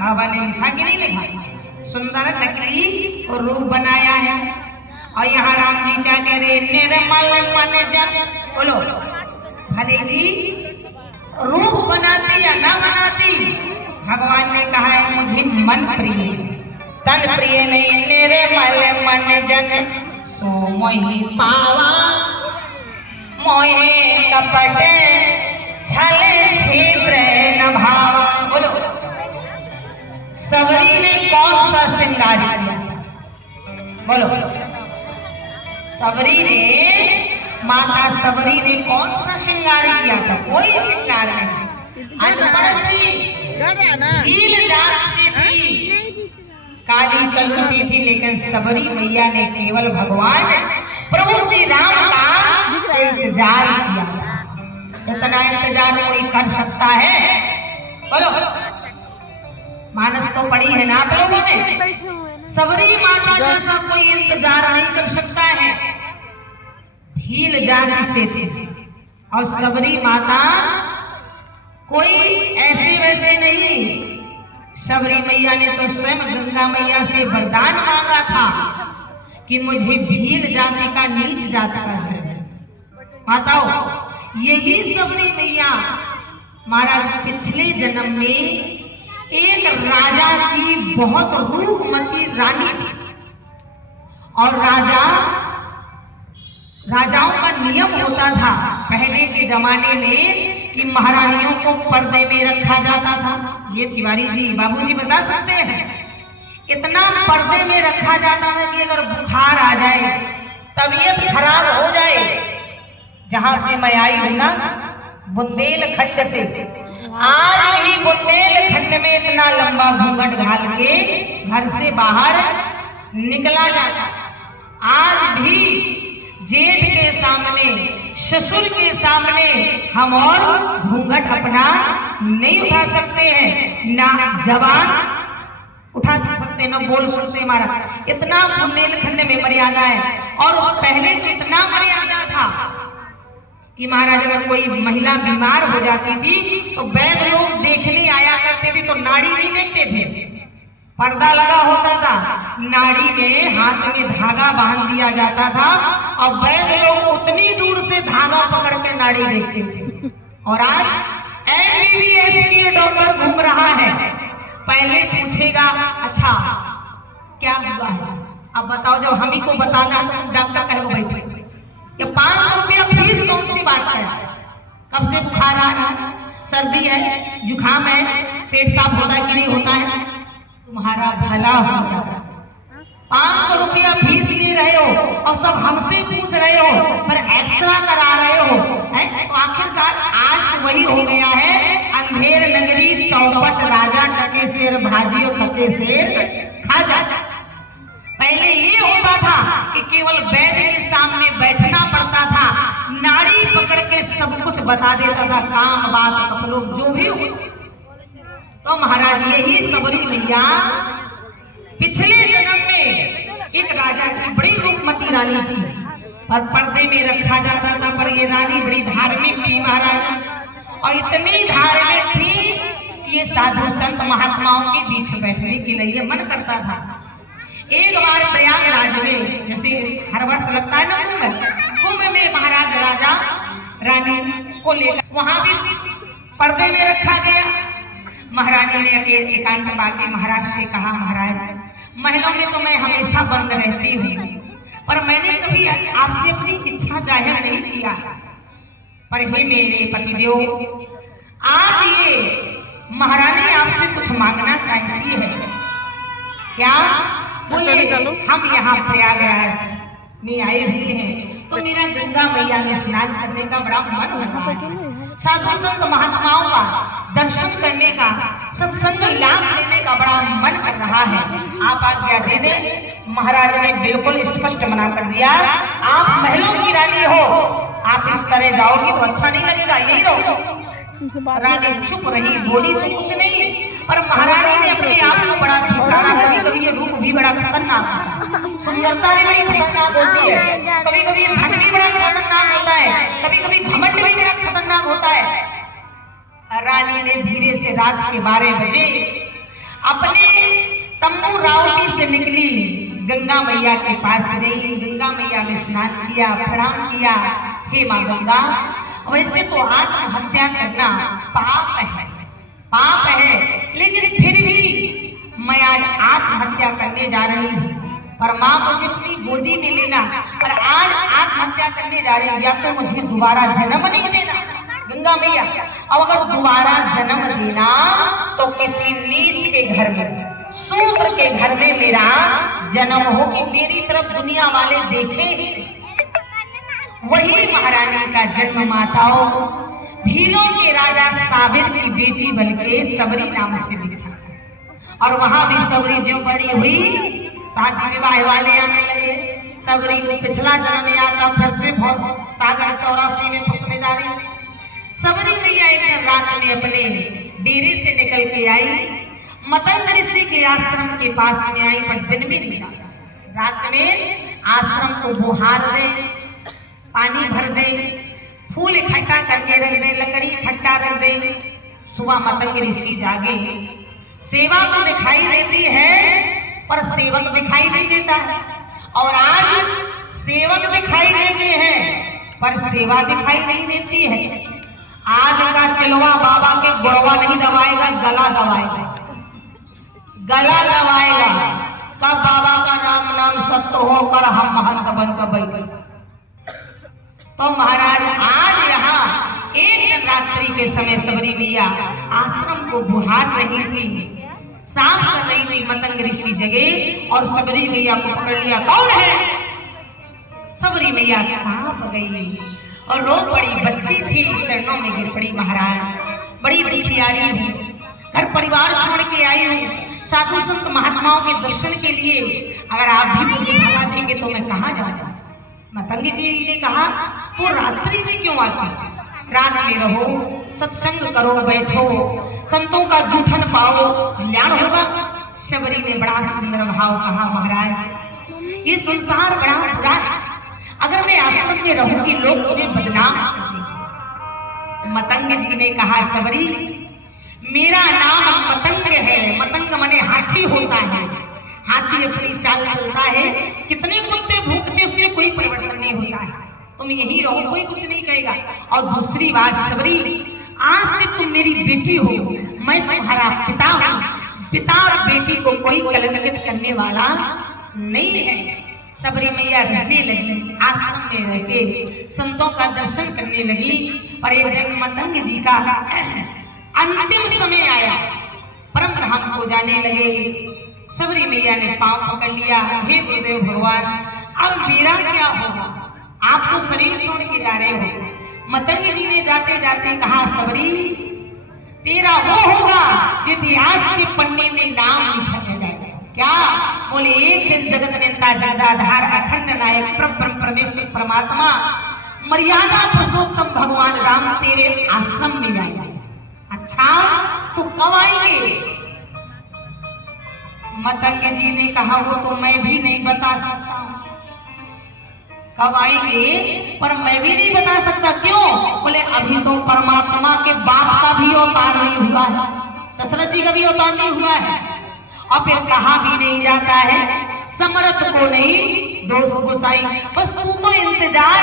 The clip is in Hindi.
बाबा ने लिखा कि नहीं लिखा? सुंदर नकली रूप बनाया है। और यहाँ राम जी क्या कह रहे? निर्मल मन जन, बोलो भले ही रूप बनाती या ना बनाती, भगवान ने कहा है मुझे मन प्रिय तन प्रिय नहीं। निर्मल मन जन सो मोहि पावा, मोहे कपट छल छिद्र न भावा। बोलो सबरी ने कौन सा श्रृंगार किया था? बोलो सबरी ने, माता सबरी ने कौन सा श्रृंगार किया था? कोई श्रृंगार नहीं। अनपढ़ थी, हीन जात से थी, काली कलुटी थी, लेकिन सबरी मैया ने केवल भगवान प्रभु श्री राम का इंतजार किया था। इतना इंतजार कोई कर सकता है? बोलो मानस तो पढ़ी है ना आप लोगों ने? सबरी माता जैसा कोई इंतजार नहीं कर सकता है। भील जाति से थी और सबरी माता कोई ऐसे वैसे नहीं। सबरी मैया ने तो स्वयं गंगा मैया से वरदान मांगा था कि मुझे भील जाति का, नीच जाति का घर। माताओं यही सबरी मैया महाराज पिछले जन्म में एक राजा की बहुत रूपमती रानी थी। और राजाओं का नियम होता था पहले के जमाने में कि महारानियों को पर्दे में रखा जाता था। ये तिवारी जी बाबूजी बता सकते हैं, इतना पर्दे में रखा जाता था कि अगर बुखार आ जाए, तबीयत खराब हो जाए, जहां से मैं आई हूं ना बुंदेलखंड से, आज भी बुंदेलखंड में इतना लंबा घूंघट घाल के घर से बाहर निकला जाता। आज भी जेठ के सामने, ससुर के सामने हम और घूंघट अपना नहीं उठा सकते हैं, ना जबान उठा सकते, ना बोल सकते। हमारा इतना बुंदेलखंड में मर्यादा है। और पहले तो इतना मर्यादा था कि महाराज अगर कोई महिला बीमार हो जाती थी तो वैद्य लोग देखने आया करते थे, तो नाड़ी नहीं देखते थे, पर्दा लगा होता था, नाड़ी में हाथ में धागा बांध दिया जाता था और वैद्य लोग उतनी दूर से धागा पकड़ के नाड़ी देखते थे। और आज MBBS के डॉक्टर घूम रहा है, पहले पूछेगा अच्छा क्या हुआ है, अब बताओ। जब हम ही को बताना तो डॉक्टर कहेगा बैठे, ये 500 रुपया फीस कौन सी बात है? कब से बुखार आ रहा है, सर्दी है, जुकाम है, पेट साफ होता है कि नहीं होता है? तुम्हारा भला हो जाएगा। 500 रुपया फीस ले रहे हो और सब हमसे पूछ रहे हो, पर एक्सरा करा रहे हो, तो आखिरकार आज वही हो गया है, अंधेर नगरी चौपट राजा, टके शेर भाजी और टके शेर खा जा। पहले ये होता था कि केवल वैद्य के सामने बैठना पड़ता था, नाड़ी पकड़ के सब कुछ बता देता था, काम बात कपड़ों जो भी हो। तो महाराज यही सबरी मैया पिछले जन्म में एक राजा की बड़ी रूपमती रानी थी, पर पर्दे में रखा जाता था। पर ये रानी बड़ी धार्मिक थी महाराज, और इतनी धार्मिक थी कि ये साधु संत महात्माओं के बीच बैठने के लिए मन करता था। एक बार प्रयागराज में, जैसे हर वर्ष लगता है ना कुंभ में महाराज राजा रानी को लेकर वहां भी पर्दे में रखा गया। महारानी ने एकांत पाके महाराज से कहा, महाराज महलों में तो मैं हमेशा बंद रहती हूँ, पर मैंने कभी आपसे अपनी इच्छा जाहिर नहीं किया। पर हे मेरे पतिदेव, आज ये महारानी आपसे कुछ मांगना चाहती है। क्या? बोले हम यहाँ प्रयागराज में आए हुए हैं, तो मेरा गंगा मैया में स्नान करने का बड़ा मन हो रहा है, साधु संत महात्माओं का दर्शन करने का, सत्संग लाभ लेने का बड़ा मन कर रहा है। आप आज्ञा दे दें। महाराज ने बिल्कुल स्पष्ट मना कर दिया, आप महलों की रानी हो, आप इस तरह जाओगी तो अच्छा नहीं लगेगा, यही रहो। रानी चुप रही, बोली तो कुछ नहीं, पर महारानी ने अपने आप को बड़ा धिक्कारा। कभी कभी ये रूप भी बड़ा खतरनाक होता है, सुंदरता भी बड़ी खतरनाक होती है, कभी कभी धन भी बड़ा खतरनाक होता है, कभी कभी घमंड भी बड़ा खतरनाक होता है। रानी ने धीरे से रात के 12 बजे अपने तंबू रावटी से निकली, गंगा मैया के पास गई, गंगा मैया में स्नान किया, प्रणाम किया। हे माँ गंगा, वैसे तो आत्महत्या करना पाप है, लेकिन फिर भी मैं आज आत्महत्या करने जा रही हूँ, पर माँ मुझे अपनी गोदी में लेना, पर आज आत्महत्या करने जा रही हूँ, या तो मुझे दोबारा जन्म नहीं देना गंगा मैया, और अगर दोबारा जन्म देना तो किसी नीच के घर में, शूद्र के घर में मेरा जन्म हो कि मेरी तरफ दुनिया वाले देखें। वही महारानी का जन्म माताओं भीलों के राजा साबिर की बेटी बल्कि सबरी नाम से भी था, और वहां भी सबरी जो बड़ी हुई, शादी विवाह वाले आने लगे। सबरी को पिछला जन्म याद था, फिर से सागर 84 में फंसने जा रही। सबरी मैया एक दिन रात में अपने डेरे से निकल के आई, मतंग ऋषि के आश्रम के पास में आई, पर दिन में नहीं जा सकती। रात में आश्रम को बुहार दे, पानी भर दे, फूल इकट्ठा करके रख दे, लकड़ी इकट्ठा रख दे। सुबह मतंग ऋषि जागे, सेवा तो दिखाई देती है पर सेवक दिखाई नहीं देता है, और आज सेवक दिखाई देते हैं पर सेवा दिखाई नहीं देती है। आज का चिलवा बाबा के गुड़वा नहीं दबाएगा, गला दबाएगा, गला दबाएगा। कब बाबा का राम नाम सत्य होकर हम महंत बनकर बैठे। तो महाराज आज यहाँ एक दिन रात्रि के समय सबरी मैया आश्रम को बुहार रही थी, साफ कर रही थी। मतंग ऋषि जगे और सबरी मैया को पकड़ लिया। कौन है? सबरी मैया कांप गई और रो पड़ी। बच्ची थी, चरणों में गिर पड़ी। महाराज बड़ी दुखियारी हूँ, घर परिवार छोड़ के आई हूँ, साधु संत महात्माओं के दर्शन के लिए। अगर आप भी मुझे भगा देंगे तो मैं कहाँ जाऊँ? मतंग जी ने कहा, तो रात्रि में क्यों आती? रात में रहो, सत्संग करो, बैठो, संतों का जूठन पाओ, कल्याण होगा। शबरी ने बड़ा सुंदर भाव कहा, महाराज ये संसार बड़ा बुरा है, अगर मैं आश्रम में रहूंगी लोग तुम्हें बदनाम करेंगे। मतंग जी ने कहा, सबरी मेरा नाम मतंग है। मतंग माने हाथी होता है, हाथी अपनी चाल चलता है, कितने कुत्ते भूखते उससे कोई परिवर्तन नहीं होता है। तुम यही रहो, कोई कुछ नहीं कहेगा। और दूसरी बात सबरी, आज से तुम मेरी बेटी हो, मैं तुम्हारा पिता हूँ। पिता और बेटी को कोई कलंकित करने वाला नहीं है। सबरी मैया रहने लगी, आश्रम में रह के संतों का दर्शन करने लगी। पर एक दिन मतंग जी का अंतिम समय आया, परम धाम को जाने लगे। सबरी मैया ने पांव पकड़ लिया, हे गुरुदेव भगवान, अब मेरा क्या होगा? आप तो शरीर छोड़ के जा रहे हो। मतंग जी ने जाते जाते कहा, सबरी तेरा वो होगा जो इतिहास के पन्ने में नाम लिखा जाएगा। क्या? बोले एक दिन जगत नेता जगदाधार अखंड नायक परब्रह्म परमेश्वर परमात्मा मर्यादा पुरुषोत्तम भगवान राम तेरे आश्रम में आएगा। अच्छा तो कब आएंगे? मतंग जी ने कहा, वो तो मैं भी नहीं बता सकता कब आएंगे, पर मैं भी नहीं बता सकता। क्यों? बोले अभी तो परमात्मा के बाप का भी अवतार नहीं हुआ है, दशरथ जी का भी अवतार नहीं हुआ है, और फिर कहा भी नहीं जाता है समरथ को नहीं दोष गोसाई। बस तू तो इंतजार